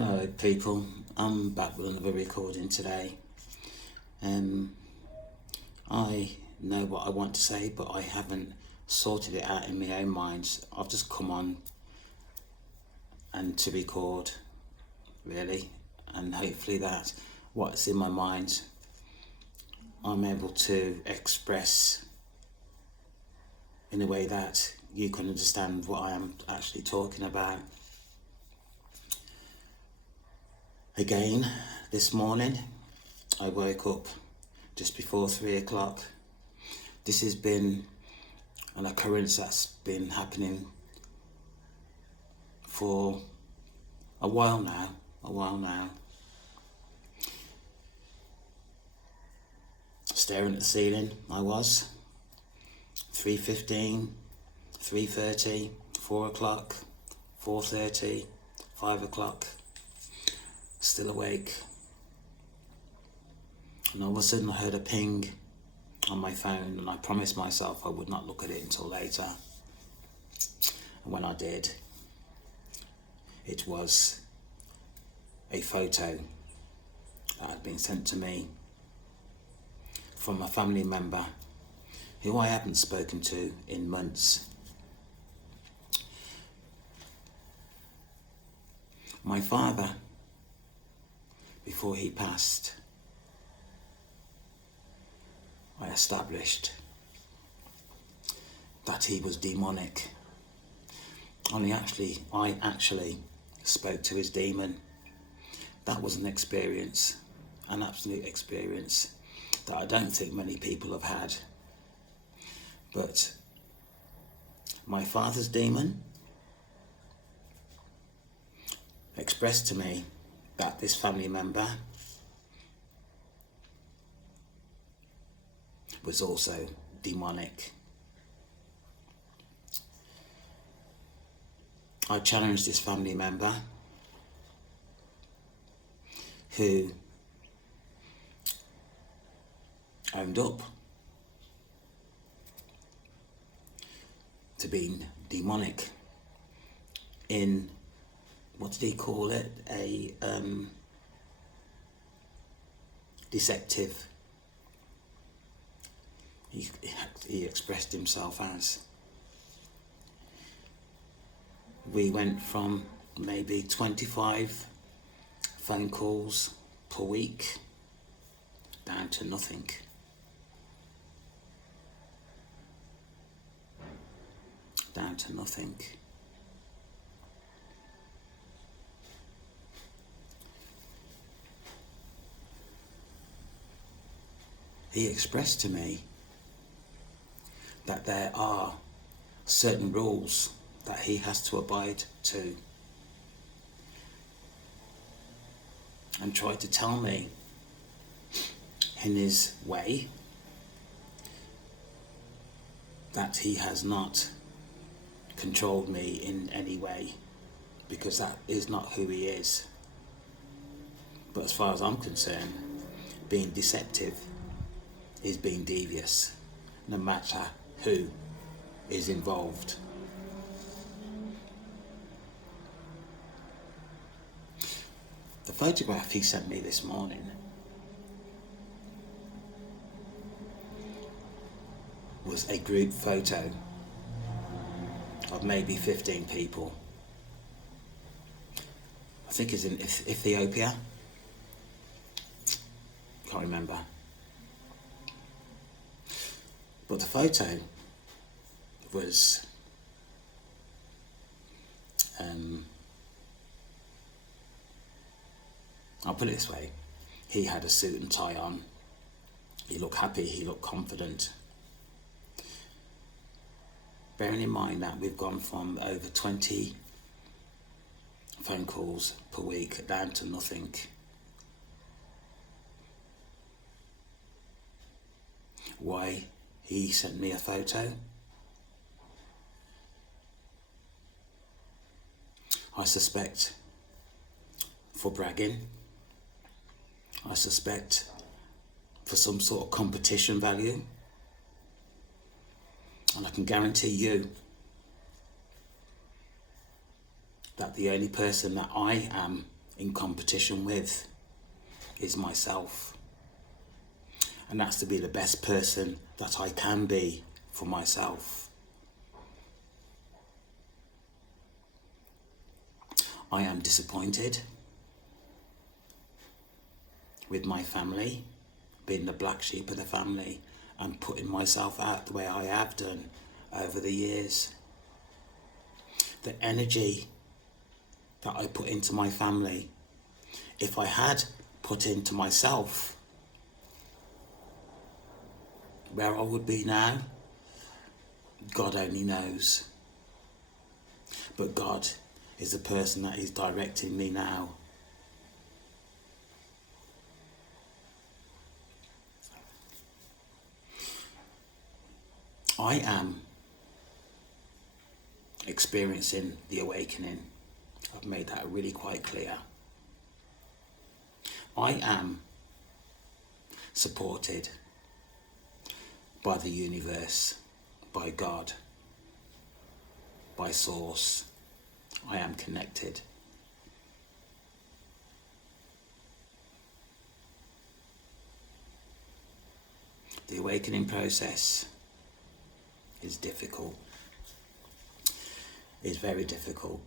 Hello people, I'm back with another recording today. I know what I want to say, but I haven't sorted it out in my own mind. I've just come on and to record, really, and hopefully that what's in my mind I'm able to express in a way that you can understand what I am actually talking about. Again, this morning I woke up just before 3 o'clock. This has been an occurrence that's been happening for a while now. Staring at the ceiling, I was. 3:15, 3:30, 4 o'clock, 4:30, 5 o'clock. Still awake, and all of a sudden I heard a ping on my phone, and I promised myself I would not look at it until later. And when I did, it was a photo that had been sent to me from a family member who I haven't spoken to in months. My father, before he passed, I established that he was demonic. I actually spoke to his demon. That was an absolute experience that I don't think many people have had. But my father's demon expressed to me that this family member was also demonic. I challenged this family member who owned up to being demonic in, what did he call it? A deceptive. He expressed himself as. We went from maybe 25 phone calls per week down to nothing. Down to nothing. He expressed to me that there are certain rules that he has to abide to, and tried to tell me in his way that he has not controlled me in any way, because that is not who he is. But as far as I'm concerned, being deceptive is being devious, no matter who is involved. The photograph he sent me this morning was a group photo of maybe 15 people. I think it's in Ethiopia. Can't remember. But the photo was I'll put it this way, he had a suit and tie on, he looked happy, he looked confident. Bearing in mind that we've gone from over 20 phone calls per week down to nothing. Why he sent me a photo? I suspect for bragging. I suspect for some sort of competition value. And I can guarantee you that the only person that I am in competition with is myself. And that's to be the best person that I can be for myself. I am disappointed with my family, being the black sheep of the family and putting myself out the way I have done over the years. The energy that I put into my family, if I had put into myself, where I would be now, God only knows. But God is the person that is directing me now. I am experiencing the awakening. I've made that really quite clear. I am supported by the universe, by God, by Source. I am connected. The awakening process is difficult. It's very difficult.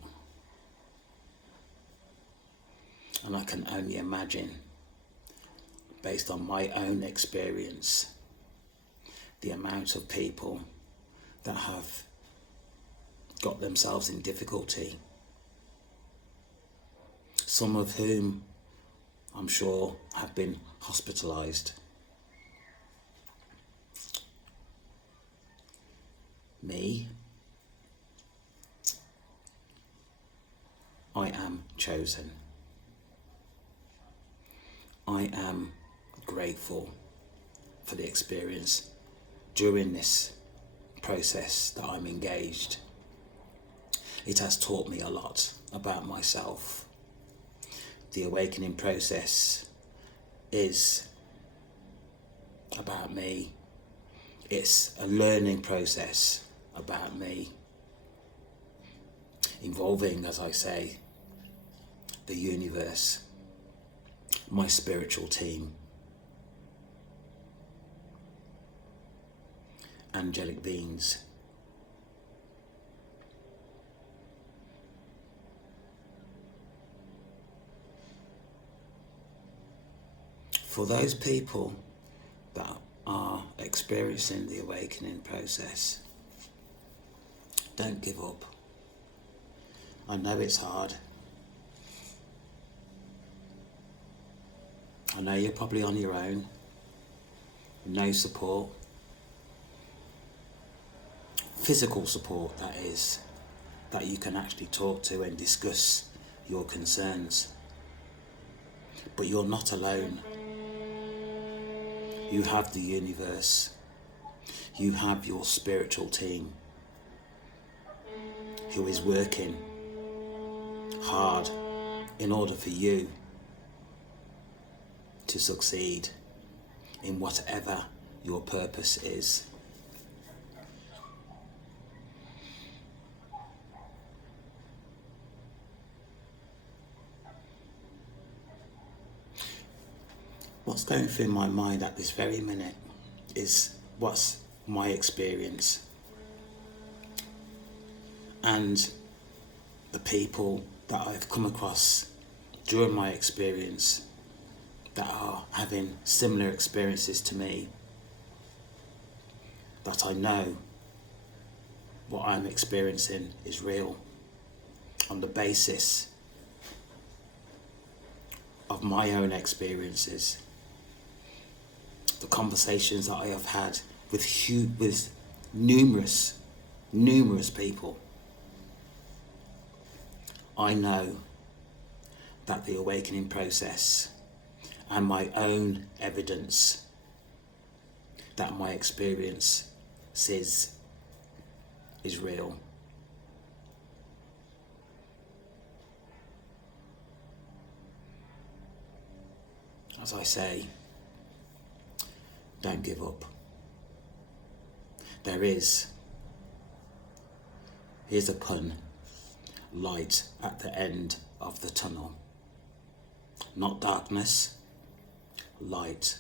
And I can only imagine, based on my own experience, the amount of people that have got themselves in difficulty. Some of whom, I'm sure, have been hospitalised. Me, I am chosen. I am grateful for the experience during this process that I'm engaged. It has taught me a lot about myself. The awakening process is about me. It's a learning process about me, involving, as I say, the universe, my spiritual team, angelic beings. For those people that are experiencing the awakening process, don't give up. I know it's hard. I know you're probably on your own, no support. Physical support, that is, that you can actually talk to and discuss your concerns. But you're not alone. You have the universe. You have your spiritual team who is working hard in order for you to succeed in whatever your purpose is. What's going through my mind at this very minute is what's my experience and the people that I've come across during my experience that are having similar experiences to me, that I know what I'm experiencing is real on the basis of my own experiences, the conversations that I have had with numerous people. I know that the awakening process and my own evidence that my experience is real. As I say, don't give up. There is, here's a pun, light at the end of the tunnel. not darkness, light.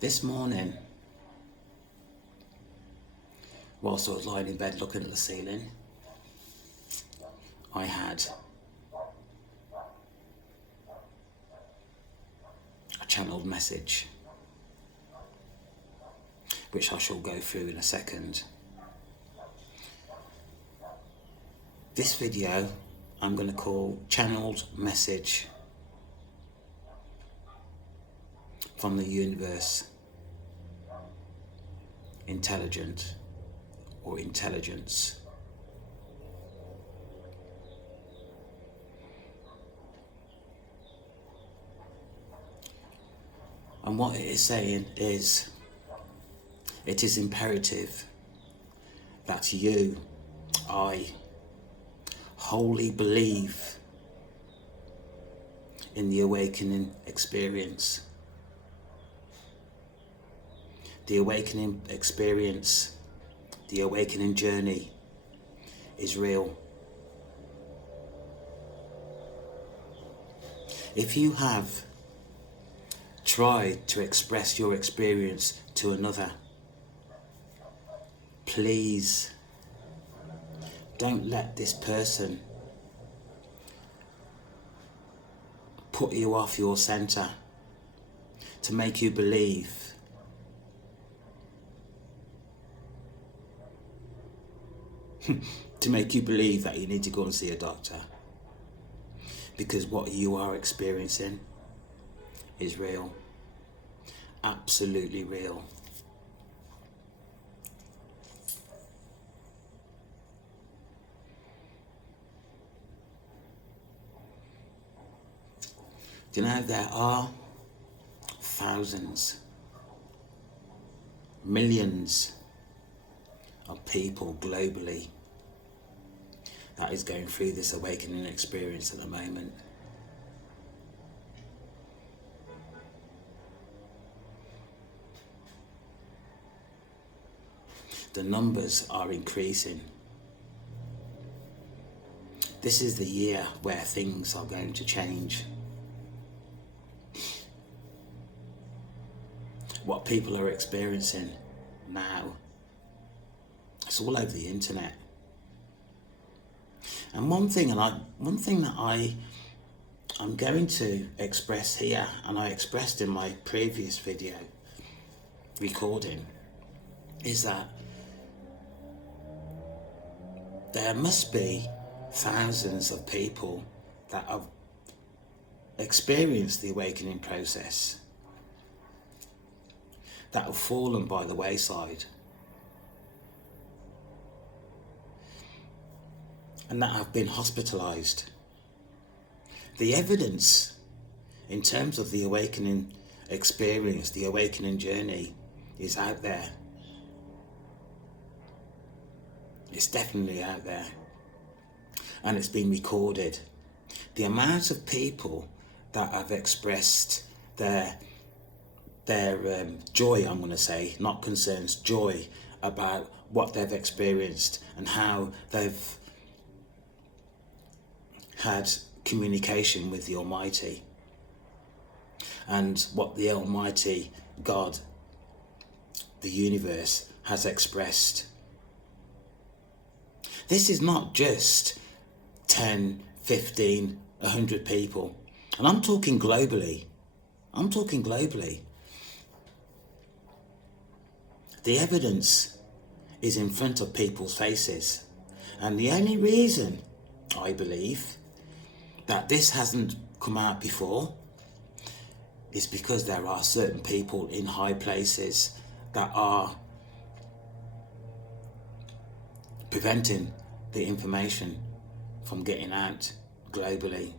This morning, whilst I was lying in bed looking at the ceiling, I had a channeled message, which I shall go through in a second. This video I'm going to call Channeled Message from the Universe, Intelligent or Intelligence. And what it is saying is, it is imperative that you, I, wholly believe in the awakening experience. The awakening experience, the awakening journey is real. If you have tried to express your experience to another, please don't let this person put you off your center to make you believe that you need to go and see a doctor, because what you are experiencing is real, absolutely real. Do you know there are thousands, millions of people globally that is going through this awakening experience at the moment. The numbers are increasing. This is the year where things are going to change. What people are experiencing now, it's all over the internet. And one thing that I'm going to express here, and I expressed in my previous video recording, is that there must be thousands of people that have experienced the awakening process that have fallen by the wayside, and that have been hospitalized. The evidence in terms of the awakening experience, the awakening journey, is out there. It's definitely out there, and it's been recorded. The amount of people that have expressed their joy, I'm going to say, not concerns, joy about what they've experienced and how they've had communication with the Almighty, and what the Almighty God, the universe, has expressed. This is not just 10, 15, 100 people. And I'm talking globally. The evidence is in front of people's faces. And the only reason, I believe, that this hasn't come out before is because there are certain people in high places that are preventing the information from getting out globally.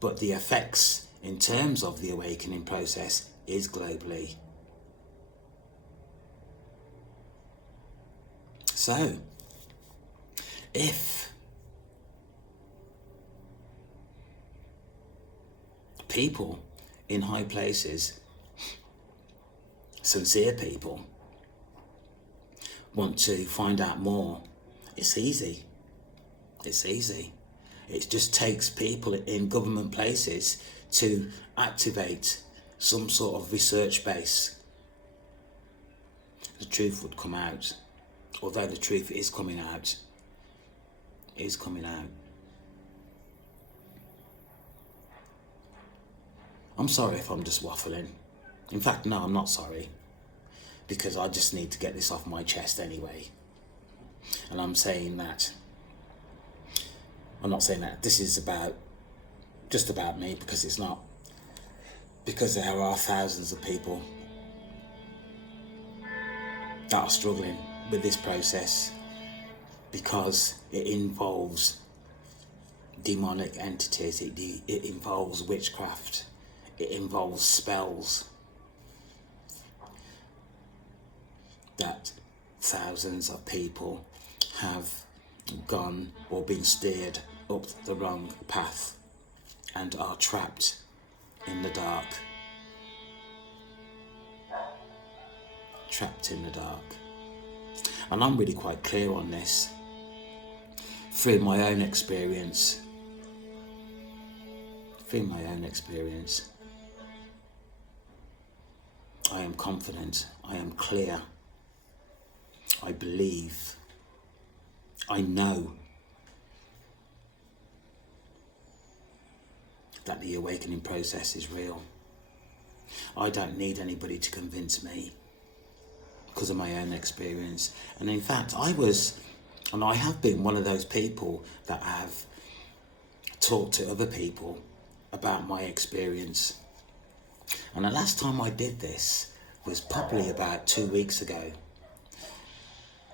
But the effects in terms of the awakening process is globally. So, if people in high places, sincere people, want to find out more, it's easy. It's easy. It just takes people in government places to activate some sort of research base. The truth would come out. Although the truth is coming out. Is coming out. I'm sorry if I'm just waffling. In fact, no, I'm not sorry. Because I just need to get this off my chest anyway. And I'm saying that. I'm not saying that this is just about me, because it's not. Because there are thousands of people that are struggling with this process, because it involves demonic entities, it involves witchcraft, it involves spells that thousands of people have gone or been steered up the wrong path and are trapped in the dark. Trapped in the dark. And I'm really quite clear on this through my own experience. Through my own experience. I am confident, I am clear, I believe, I know that the awakening process is real. I don't need anybody to convince me because of my own experience. And in fact, I have been one of those people that have talked to other people about my experience. And the last time I did this was probably about 2 weeks ago.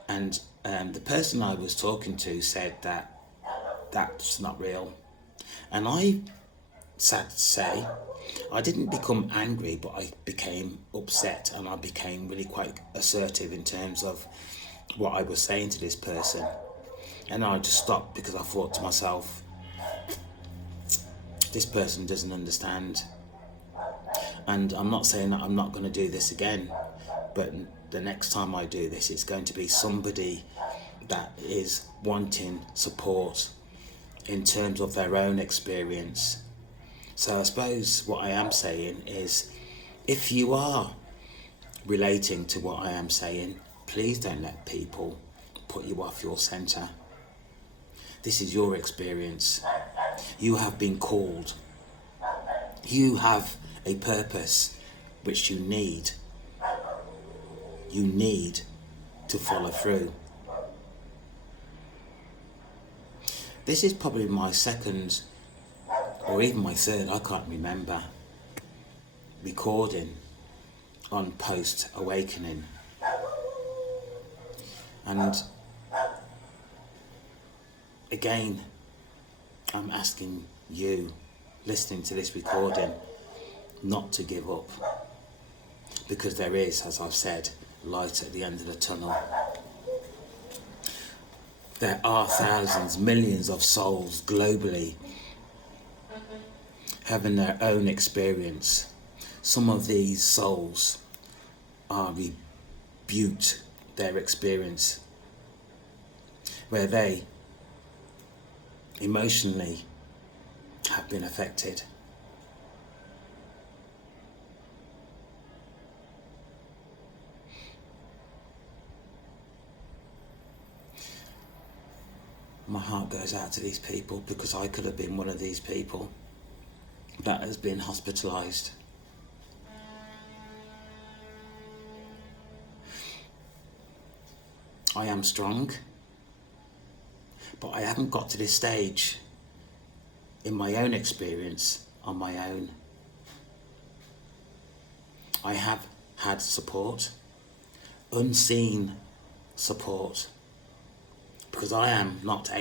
And the person I was talking to said that that's not real. And I, sad to say, I didn't become angry, but I became upset, and I became really quite assertive in terms of what I was saying to this person. And I just stopped, because I thought to myself, this person doesn't understand. And I'm not saying that I'm not going to do this again, but the next time I do this, it's going to be somebody that is wanting support in terms of their own experience. So I suppose what I am saying is, if you are relating to what I am saying, please don't let people put you off your centre. This is your experience. You have been called. You have a purpose which you need. You need to follow through. This is probably my second or even my third, I can't remember, recording on post-awakening. And again, I'm asking you, listening to this recording, not to give up. Because there is, as I've said, light at the end of the tunnel. There are thousands, millions of souls globally having their own experience. Some of these souls are rebuked their experience, where they emotionally have been affected. My heart goes out to these people, because I could have been one of these people that has been hospitalised. I am strong, but I haven't got to this stage in my own experience on my own. I have had support, unseen support, because I am not